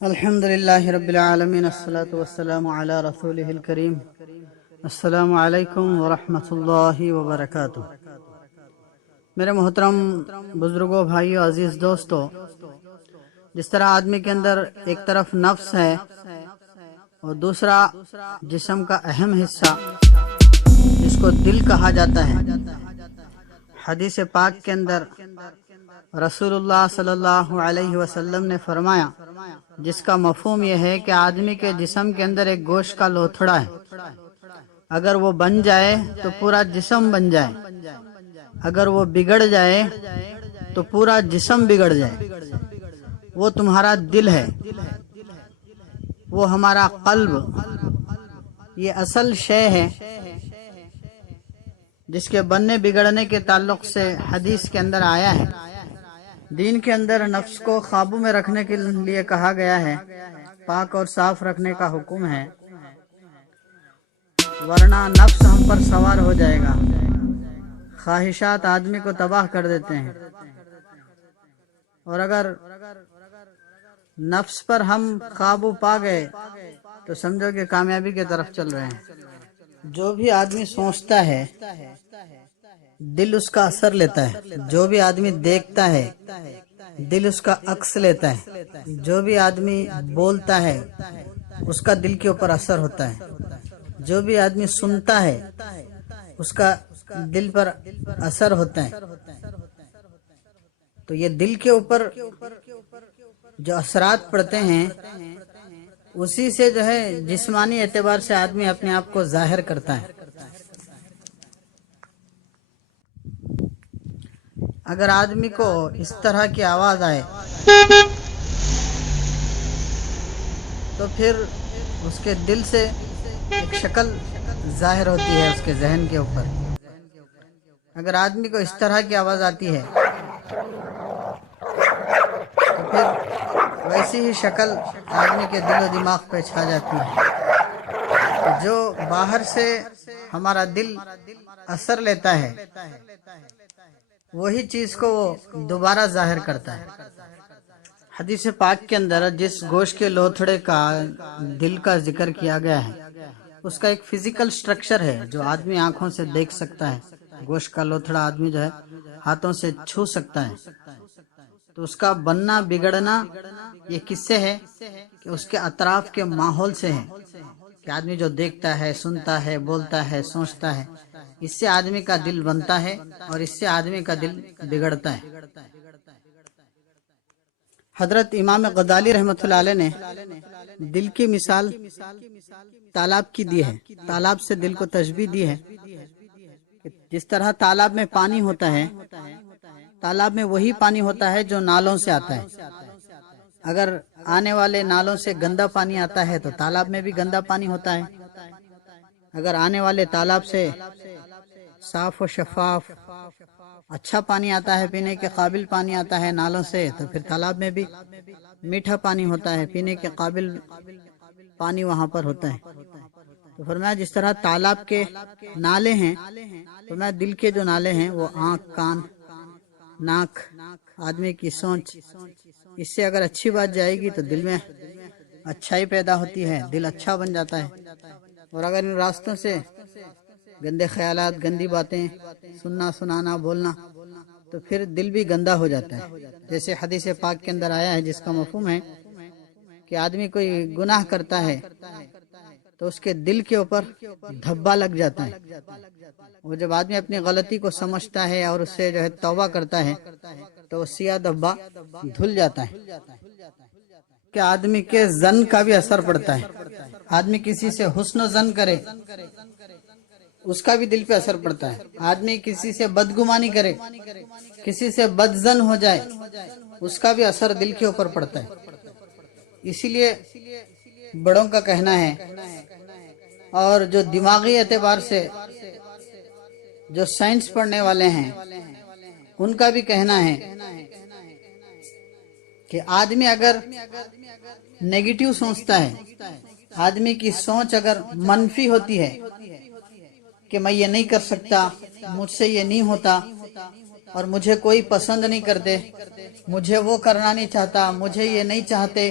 الحمدللہ رب العالمین الصلاة والسلام علی رسولہ الکریم السلام علیکم ورحمۃ اللہ وبرکاتہ۔ میرے محترم بزرگوں، بھائیوں، عزیز دوستو، جس طرح آدمی کے اندر ایک طرف نفس ہے اور دوسرا جسم کا اہم حصہ جس کو دل کہا جاتا ہے، حدیث پاک کے اندر رسول اللہ صلی اللہ علیہ وسلم نے فرمایا، جس کا مفہوم یہ ہے کہ آدمی کے جسم کے اندر ایک گوشت کا لوتھڑا ہے، اگر وہ بن جائے تو پورا جسم بن جائے، اگر وہ بگڑ جائے تو پورا جسم بگڑ جائے۔ وہ تمہارا دل ہے، وہ ہمارا قلب، یہ اصل شے ہے جس کے بننے بگڑنے کے تعلق سے حدیث کے اندر آیا ہے۔ دین کے اندر نفس کو قابو میں رکھنے کے لیے کہا گیا ہے، پاک اور صاف رکھنے کا حکم ہے، ورنہ نفس ہم پر سوار ہو جائے گا۔ خواہشات آدمی کو تباہ کر دیتے ہیں، اور اگر نفس پر ہم قابو پا گئے تو سمجھو کہ کامیابی کی طرف چل رہے ہیں۔ جو بھی آدمی سوچتا ہے دل اس کا اثر لیتا ہے، جو بھی آدمی دیکھتا ہے دل اس کا عکس لیتا ہے، جو بھی آدمی بولتا ہے اس کا دل کے اوپر اثر ہوتا ہے، جو بھی آدمی سنتا ہے اس کا دل پر اثر ہوتا ہے۔ تو یہ دل کے اوپر جو اثرات پڑتے ہیں اسی سے جو ہے جسمانی اعتبار سے آدمی اپنے آپ کو ظاہر کرتا ہے۔ اگر آدمی کو اس طرح کی آواز آئے تو پھر اس کے دل سے ایک شکل ظاہر ہوتی ہے اس کے ذہن کے اوپر۔ اگر آدمی کو اس طرح کی آواز آتی ہے تو پھر ویسی ہی شکل آدمی کے دل و دماغ پہ چھا جاتی ہے۔ جو باہر سے ہمارا دل اثر لیتا ہے وہی چیز کو وہ دوبارہ ظاہر کرتا ہے۔ حدیث پاک کے اندر جس گوشت کے لوتھڑے کا دل کا ذکر کیا گیا ہے اس کا ایک فزیکل سٹرکچر ہے جو آدمی آنکھوں سے دیکھ سکتا ہے۔ گوشت کا لوتھڑا آدمی جو ہے ہاتھوں سے چھو سکتا ہے۔ تو اس کا بننا بگڑنا یہ کس سے ہے کہ اس کے اطراف کے ماحول سے ہے، کہ آدمی جو دیکھتا ہے، سنتا ہے، بولتا ہے، سوچتا ہے، اس سے آدمی کا دل بنتا ہے اور اس سے آدمی کا دل بگڑتا ہے۔ حضرت امام غزالی رحمۃ اللہ علیہ نے دل کی مثال تالاب کی دی ہے، تالاب سے دل کو تشبیہ دی ہے۔ جس طرح تالاب میں پانی ہوتا ہے، تالاب میں وہی پانی ہوتا ہے جو نالوں سے آتا ہے۔ اگر آنے والے نالوں سے گندا پانی آتا ہے تو تالاب میں بھی گندا پانی ہوتا ہے، اگر آنے والے تالاب سے صاف و شفاف اچھا پانی آتا ہے، پینے کے قابل پانی آتا ہے نالوں سے، تو پھر تالاب میں بھی میٹھا پانی ہوتا ہے، پینے کے قابل پانی وہاں پر ہوتا ہے۔ تو فرمایا جس طرح تالاب کے نالے ہیں، فرمایا دل کے جو نالے ہیں وہ آنکھ، کان، ناک، آدمی کی سوچ، اس سے اگر اچھی بات جائے گی تو دل میں اچھائی پیدا ہوتی ہے، دل اچھا بن جاتا ہے۔ اور اگر ان راستوں سے گندے خیالات، گندی باتیں سننا، سنانا، بولنا، تو پھر دل بھی گندا ہو جاتا ہے۔ جیسے حدیث پاک کے اندر آیا ہے جس کا مفہوم ہے کہ آدمی کوئی گناہ کرتا ہے تو اس کے دل کے اوپر دھبا لگ جاتا ہے۔ وہ جب آدمی اپنی غلطی کو سمجھتا ہے اور اس سے جو ہے توبہ کرتا ہے تو وہ سیاہ دھبا دھل جاتا ہے۔ کہ آدمی کے ظن کا بھی اثر پڑتا ہے۔ آدمی کسی سے حسن و ظن کرے اس کا بھی دل پہ اثر پڑتا ہے، آدمی کسی سے بدگمانی کرے، کسی سے بدظن ہو جائے، اس کا بھی اثر دل کے اوپر پڑتا ہے۔ اسی لیے بڑوں کا کہنا ہے اور جو دماغی اعتبار سے جو سائنس پڑھنے والے ہیں ان کا بھی کہنا ہے کہ آدمی اگر نیگیٹو سوچتا ہے، آدمی کی سوچ اگر منفی ہوتی ہے کہ میں یہ نہیں کر سکتا، مجھ سے یہ نہیں ہوتا، اور مجھے کوئی پسند نہیں کرتے، مجھے وہ کرنا نہیں چاہتا، مجھے یہ نہیں چاہتے،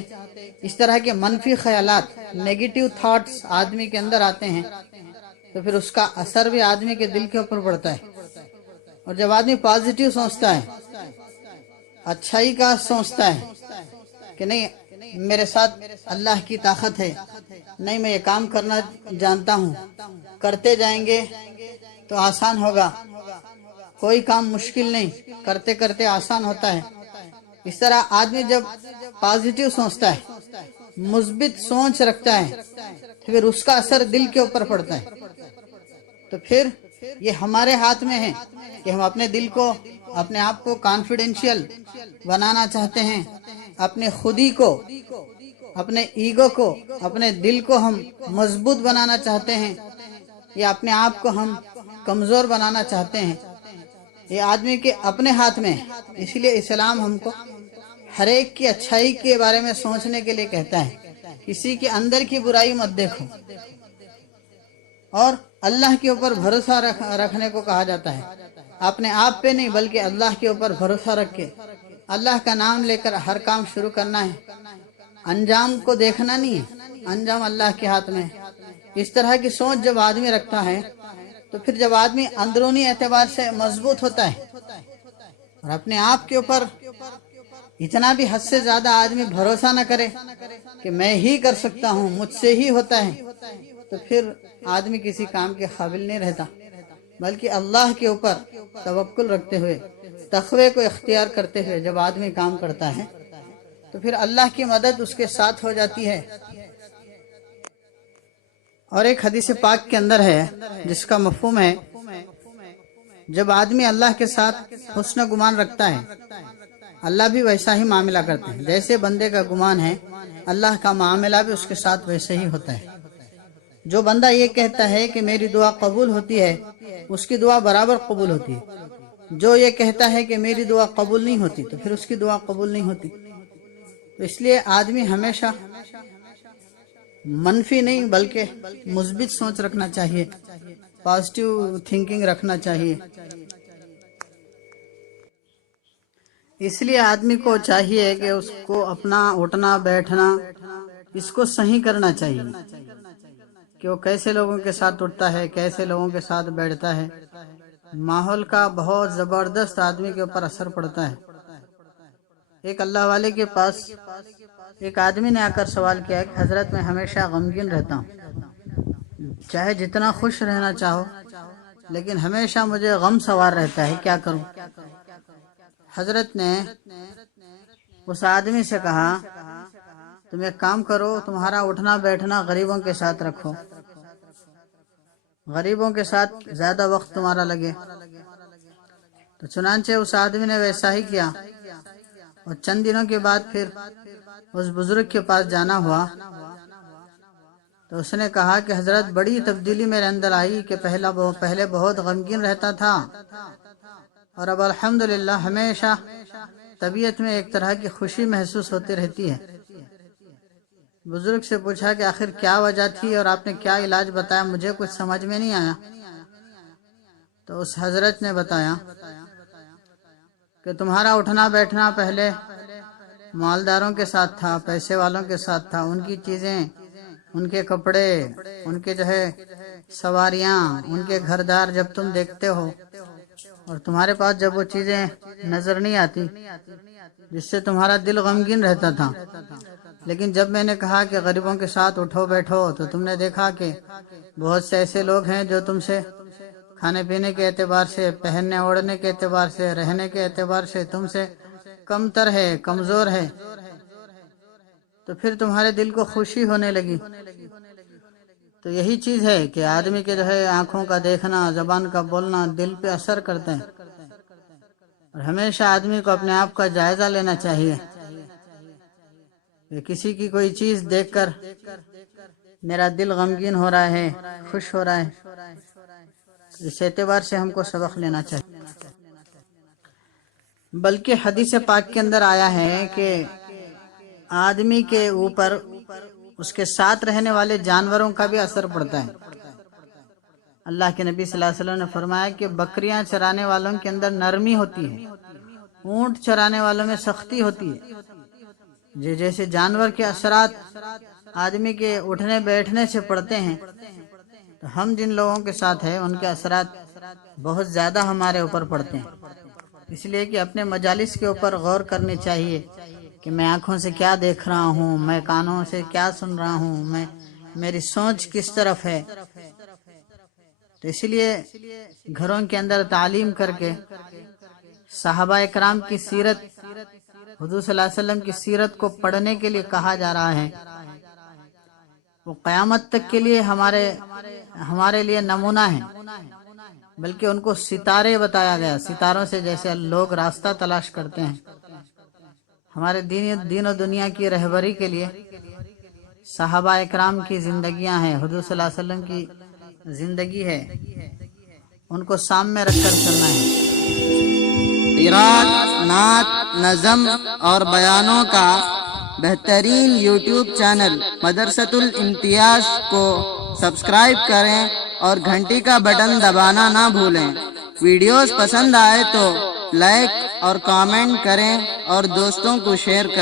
اس طرح کے منفی خیالات، نیگیٹو تھاٹس آدمی کے اندر آتے ہیں تو پھر اس کا اثر بھی آدمی کے دل کے اوپر پڑتا ہے. اور جب آدمی پازیٹیو سوچتا ہے، اچھائی کا سوچتا ہے کہ نہیں میرے ساتھ اللہ کی طاقت ہے، نہیں میں یہ کام کرنا جانتا ہوں، کرتے جائیں گے تو آسان ہوگا، کوئی کام مشکل نہیں، کرتے کرتے آسان ہوتا ہے. اس طرح آدمی جب پازیٹیو سوچتا ہے، مثبت سوچ رکھتا ہے، تو پھر اس کا اثر دل کے اوپر پڑتا ہے. تو پھر یہ ہمارے ہاتھ میں ہے کہ ہم اپنے دل کو، اپنے آپ کو کانفیڈینشیل بنانا چاہتے ہیں، اپنے خودی کو، اپنے ایگو کو، اپنے دل کو ہم مضبوط بنانا چاہتے ہیں، یا اپنے آپ کو ہم کمزور بنانا چاہتے ہیں. یہ آدمی کے اپنے ہاتھ میں ہے. اسی لیے اسلام ہم کو ہر ایک کی اچھائی کے بارے میں سوچنے کے لیے کہتا ہے. کسی کے اندر کی برائی مت دیکھو، اور اللہ کے اوپر بھروسہ رکھنے کو کہا جاتا ہے. اپنے آپ پہ نہیں بلکہ اللہ کے اوپر بھروسہ رکھ کے اللہ کا نام لے کر ہر کام شروع کرنا ہے. انجام کو دیکھنا نہیں ہے، انجام اللہ کے ہاتھ میں ہے. اس طرح کی سوچ جب آدمی رکھتا ہے تو پھر جب آدمی اندرونی اعتبار سے مضبوط ہوتا ہے اور اپنے آپ کے اوپر اتنا بھی حد سے زیادہ آدمی بھروسہ نہ کرے کہ میں ہی کر سکتا ہوں، مجھ سے ہی ہوتا ہے، تو پھر آدمی کسی کام کے قابل نہیں رہتا. بلکہ اللہ کے اوپر توکل رکھتے ہوئے، تقوی کو اختیار کرتے ہوئے جب آدمی کام کرتا ہے تو پھر اللہ کی مدد اس کے ساتھ ہو جاتی ہے. اور ایک حدیث پاک کے اندر ہے جس کا مفہوم ہے، جب آدمی اللہ کے ساتھ حسن گمان رکھتا ہے اللہ بھی ویسا ہی معاملہ کرتے ہیں. جیسے بندے کا گمان ہے اللہ کا معاملہ بھی اس کے ساتھ ویسے ہی ہوتا ہے. جو بندہ یہ کہتا ہے کہ میری دعا قبول ہوتی ہے، اس کی دعا برابر قبول ہوتی ہے. جو یہ کہتا ہے کہ میری دعا قبول نہیں ہوتی تو پھر اس کی دعا قبول نہیں ہوتی. تو اس لیے آدمی ہمیشہ منفی نہیں بلکہ مثبت سوچ رکھنا چاہیے، پازیٹیو تھنکنگ رکھنا چاہیے. اس لیے آدمی کو چاہیے کہ اس کو اپنا اٹھنا بیٹھنا اس کو صحیح کرنا چاہیے کہ وہ کیسے لوگوں کے ساتھ اٹھتا ہے، کیسے لوگوں کے ساتھ بیٹھتا ہے. ماحول کا بہت زبردست آدمی کے اوپر اثر پڑتا ہے. ایک اللہ والے کے پاس ایک آدمی نے آ کر سوال کیا کہ حضرت میں ہمیشہ غمگین رہتا ہوں، چاہے جتنا خوش رہنا چاہو لیکن ہمیشہ مجھے غم سوار رہتا ہے، کیا کروں؟ حضرت نے اس آدمی سے کہا تم ایک کام کرو، تمہارا اٹھنا بیٹھنا غریبوں کے ساتھ رکھو، غریبوں کے ساتھ زیادہ وقت تمہارا لگے. تو چنانچہ اس آدمی نے ویسا ہی کیا، اور چند دنوں کے بعد پھر اس بزرگ کے پاس جانا ہوا تو اس نے کہا کہ حضرت بڑی تبدیلی میرے اندر آئی کہ پہلے بہت غمگین رہتا تھا اور اب الحمدللہ ہمیشہ طبیعت میں ایک طرح کی خوشی محسوس ہوتی رہتی ہے. بزرگ سے پوچھا کہ آخر کیا وجہ تھی اور آپ نے کیا علاج بتایا، مجھے کچھ سمجھ میں نہیں آیا. تو اس حضرت نے بتایا کہ تمہارا اٹھنا بیٹھنا پہلے مالداروں کے ساتھ تھا، پیسے والوں کے ساتھ تھا، ان کی چیزیں، ان کے کپڑے، ان کے سواریاں، ان کے گھردار جب تم دیکھتے ہو اور تمہارے پاس جب وہ چیزیں نظر نہیں آتی جس سے تمہارا دل غمگین رہتا تھا. لیکن جب میں نے کہا کہ غریبوں کے ساتھ اٹھو بیٹھو تو تم نے دیکھا کہ بہت سے ایسے لوگ ہیں جو تم سے کھانے پینے کے اعتبار سے، پہننے اوڑھنے کے اعتبار سے، رہنے کے اعتبار سے تم سے کم تر ہے، کمزور ہے. تو پھر تمہارے دل کو خوشی ہونے لگی. تو یہی چیز ہے کہ آدمی کے آنکھوں کا دیکھنا، زبان کا بولنا دل پہ اثر کرتا ہے. اور ہمیشہ آدمی کو اپنے آپ کا جائزہ لینا چاہیے کہ کسی کی کوئی چیز دیکھ کر میرا دل غمگین ہو رہا ہے، خوش ہو رہا ہے. اس اعتبار سے ہم کو سبق لینا چاہیے. بلکہ حدیث پاک کے اندر آیا ہے کہ آدمی کے اوپر اس کے ساتھ رہنے والے جانوروں کا بھی اثر پڑتا ہے. اللہ کے نبی صلی اللہ علیہ وسلم نے فرمایا کہ بکریاں چرانے والوں کے اندر نرمی ہوتی ہے، اونٹ چرانے والوں میں سختی ہوتی ہے. جیسے جانور کے اثرات آدمی کے اٹھنے بیٹھنے سے پڑتے ہیں، تو ہم جن لوگوں کے ساتھ ہیں ان کے اثرات بہت زیادہ ہمارے اوپر پڑتے ہیں۔ اس لیے کہ اپنے مجالس کے اوپر غور کرنی چاہیے کہ میں آنکھوں سے کیا دیکھ رہا ہوں، میں کانوں سے کیا سن رہا ہوں، میری سوچ کس طرف ہے۔ تو اس لیے گھروں کے اندر تعلیم کر کے صحابہ اکرام کی سیرت، حضور صلی اللہ علیہ وسلم کی سیرت کو پڑھنے کے لیے کہا جا رہا ہے۔ وہ قیامت تک کے لیے ہمارے لیے نمونہ ہے، بلکہ ان کو ستارے بتایا گیا، ستاروں سے جیسے لوگ راستہ تلاش کرتے ہیں۔ ہمارے دین و دنیا کی رہبری کے لیے صحابہ اکرام کی زندگیاں ہیں، حضور صلی اللہ علیہ وسلم کی زندگی ہے، ان کو سامنے رکھ کر چلنا ہے۔ قرات، نعت، نظم اور بیانوں کا بہترین یوٹیوب چینل مدرسۃ الامتیاز کو سبسکرائب کریں اور گھنٹی کا بٹن دبانا نہ بھولیں۔ ویڈیوز پسند آئے تو لائک اور کامنٹ کریں اور دوستوں کو شیئر کریں۔